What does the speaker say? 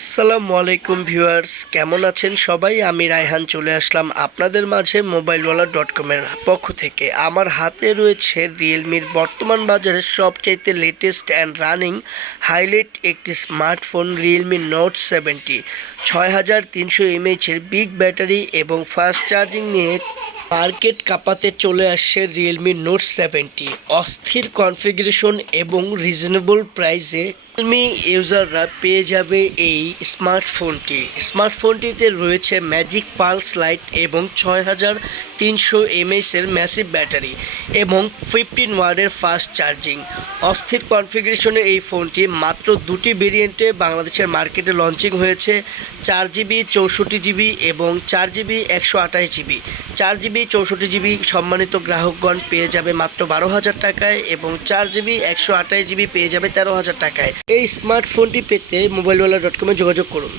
আসসালামু আলাইকুম ভিউয়ার্স, কেমন আছেন সবাই? আমি রায়হান চলে আসলাম আপনাদের মাঝে মোবাইলওয়ালা.com-এর পক্ষ থেকে। আমার হাতে রয়েছে রিয়েলমির বর্তমান বাজারের সবচাইতে লেটেস্ট অ্যান্ড রানিং হাইলাইট একটি স্মার্টফোন রিয়েলমি নোট 70। 6300 এমএইচের বিগ ব্যাটারি এবং ফাস্ট চার্জিং নিয়ে মার্কেট কাঁপাতে চলে আসছে রিয়েলমি নোট 70। অস্থির কনফিগারেশন এবং রিজনেবল প্রাইসে রিয়েলমি ইউজাররা পেয়ে যাবে এই স্মার্টফোনটিতে রয়েছে ম্যাজিক পালস লাইট এবং 6300 এমএইচের ম্যাসিভ ব্যাটারি এবং 15 ওয়াটের ফাস্ট চার্জিং। অস্থির কনফিগারেশনের এই ফোনটি মাত্র দুটি ভেরিয়েন্টে বাংলাদেশের মার্কেটে লঞ্চিং হয়েছে, 4GB 64GB এবং 4GB 128GB। 4GB 64GB সম্মানিত গ্রাহকগণ পেয়ে যাবে মাত্র 12,000 টাকায় এবং 4GB 128GB পেয়ে যাবে 13,000 টাকায়। এই স্মার্টফোনটি পেতে মোবাইলওয়ালা.com-এ যোগাযোগ করুন।